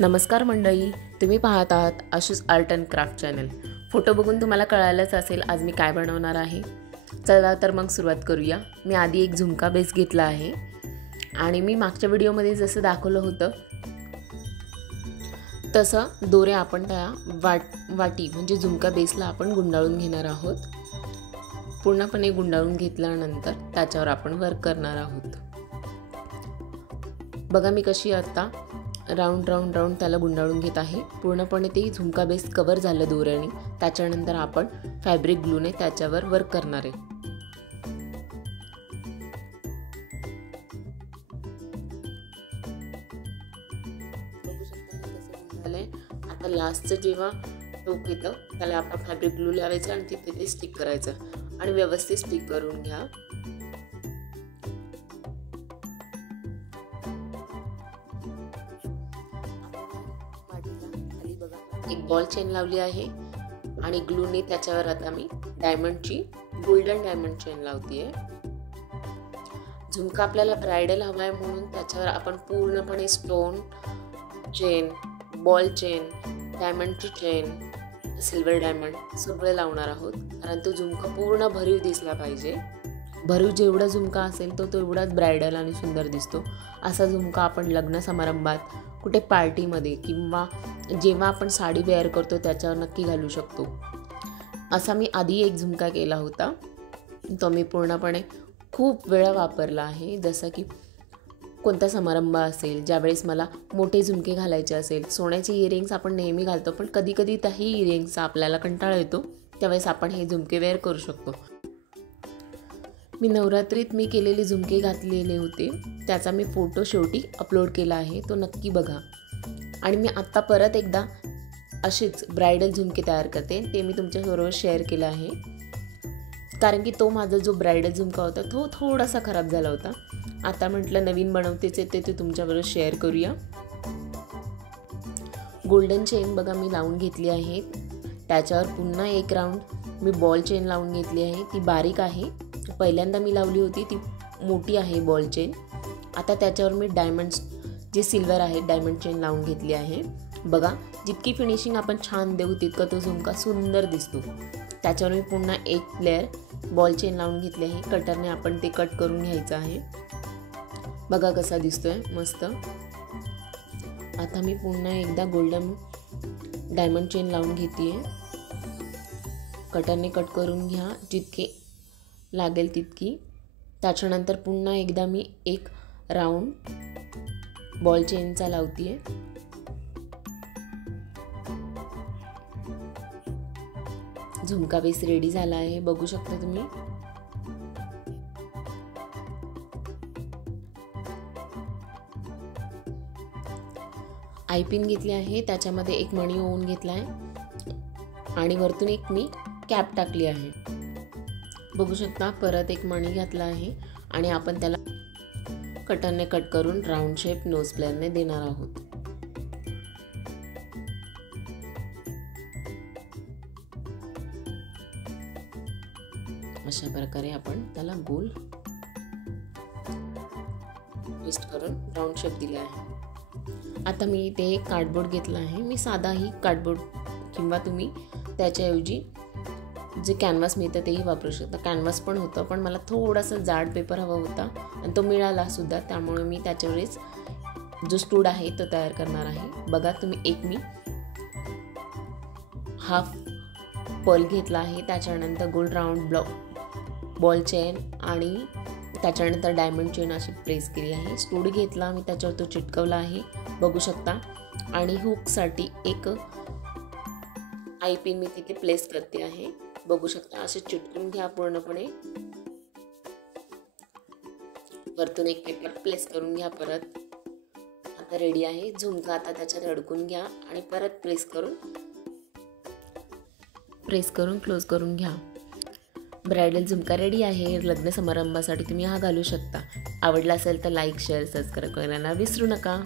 नमस्कार मंडळी, तुम्ही पाहत आहात Ashu's art and craft channel. Photo बघून तुम्हाला कळालंच असेल आज मी काय बनवणार आहे। चला तर मग सुरुवात करूया। मी आधी एक झुमका बेस घेतला आहे आणि मी मागच्या व्हिडिओमध्ये जसं दाखवलं होतं तसं दोरे आपण त्या वाटी म्हणजे झुमका बेसला आपण गुंडाळून घेणार आहोत। पूर्णपणे गुंडाळून घेतल्यानंतर त्याच्यावर आपण वर्क करणार आहोत। बघा मी कशी आता राउंड त्याला गुंडाळून घेत आहे। पूर्णपणे ते झुमका बेस कव्हर झालं दोऱ्याने। त्याच्यानंतर आपण फॅब्रिक ग्लूने त्याच्यावर वर्क करणार आहे। आता लास्टचं जेव्हा टोक येतं त्याला आपण फॅब्रिक ग्लू लावायचं आणि तिथे ते स्टिक करायचं आणि व्यवस्थित स्टिक करून घ्या। एक बॉल चेन लावली आहे आणि ग्लूने त्याच्यावर आता मी गोल्डन डायमंड चेन लावतीये। झुमका आपल्याला ब्राइडल हवा आहे म्हणून त्याच्यावर आपण पूर्णपणे स्टोन चेन, बॉल चेन, डायमंडची चेन, सिल्वर डायमंड सगळे लावणार आहोत, कारण तो झुमका पूर्ण भरीव दिसला पाहिजे। भरीव जेवढा झुमका असेल तो एवढाच ब्राइडल आणि सुंदर दिसतो। असा झुमका आपण लग्न समारंभात, कुठे पार्टीमध्ये किंवा जेव्हा आपण साडी वेअर करतो त्याच्यावर नक्की घालू शकतो। असा मी आधी एक झुमका केला होता, तो मी पूर्णपणे खूप वेळा वापरला आहे। जसं की कोणता समारंभ असेल, ज्यावेळेस मला मोठे झुमके घालायचे असेल, सोन्याचे इयरिंग्स आपण नेहमी घालतो पण कधी त्याही इयरिंग्सचा आपल्याला कंटाळा येतो, त्यावेळेस आपण हे झुमके वेअर करू शकतो। मी नवरात्रीत मी केलेले झुमके घातलेले होते, त्याचा मी फोटो शेवटी अपलोड केला आहे, तो नक्की बघा। आणि मी आत्ता परत एकदा असेच ब्राइडल झुमके तयार करते, ते मी तुमच्याबरोबर शेअर केला आहे, कारण की तो माझा जो ब्राइडल झुमका होता तो थोडासा खराब झाला होता। आता म्हटलं नवीन बनवतेच ते तुमच्याबरोबर शेअर करूया। गोल्डन चेन बघा मी लावून घेतली आहे, त्याच्यावर पुन्हा एक राऊंड मी बॉल चेन लावून घेतली आहे, ती बारीक आहे। पहिल्यांदा मी लावली होती ती मोठी आहे बॉल चेन। आता त्याच्यावर मी डायमंड्स जे सिल्वर आहे डायमंड चेन लावून घेतली आहे। बघा जितकी फिनिशिंग आपण छान देऊ तितका तो झुमका सुंदर दिसतो। त्याच्यावर मी पुन्हा एक लेअर बॉल चेन लावून घेतली आहे, कटरने आपण ते कट करून घ्यायचं आहे। बघा कसा दिसतोय मस्त। आता मी पुन्हा एकदा गोल्डन डायमंड चेन लावून घेतेय, कटरने कट करून घ्या जितके लागेल तितकी। त्याच्यानंतर पुन्हा एकदा मी एक राऊंड बॉल चेनचा लावतीये। झुमका बेस रेडी झाला आहे, बघू शकता तुम्ही। आयपिन घेतली आहे, त्याच्यामध्ये एक मणी ओवून घेतला आहे आणि वरतून एक मी कॅप टाकली आहे, बघू शकता। परत एक मणी घातला आहे आणि आपण त्याला कटरने कट करून राऊंड शेप नोज प्लेअरने देणार आहोत। अशा प्रकारे आपण त्याला गोल ट्विस्ट करून राऊंड शेप दिला आहे। आता मी इथे एक कार्डबोर्ड घेतला आहे, मी साधाही कार्डबोर्ड किंवा तुम्ही त्याच्याऐवजी जे कॅनव्हास मिळतं तेही वापरू शकता। कॅनव्हास पण होतं पण मला थोडासा जाड पेपर हवा होता आणि तो मिळाला सुद्धा, त्यामुळे मी त्याच्यावरच जो स्टूड आहे तो तयार करणार आहे। बघा तुम्ही एक मी हाफ पर्ल घेतला आहे, त्याच्यानंतर गोल्ड राऊंड बॉल चेन आणि त्याच्यानंतर डायमंड चेन अशी प्रेस केली आहे। स्टूड घेतला मी, त्याच्यावर तो चिटकवला आहे, बघू शकता। आणि हुकसाठी एक आयपिन मी तिथे प्लेस करते आहे, बघू शकता। असे चिटकून घ्या पूर्णपणे, वरतून एक पेपर प्लेस करून घ्या परत। आता रेडी आहे झुमका। आता त्याच्यात अडकून घ्या आणि परत प्रेस करून क्लोज करून घ्या। ब्राइडल झुमका रेडी आहे। लग्न समारंभासाठी तुम्ही हा घालू शकता। आवडला असेल तर लाईक, शेअर, सबस्क्राईब करायला विसरू नका।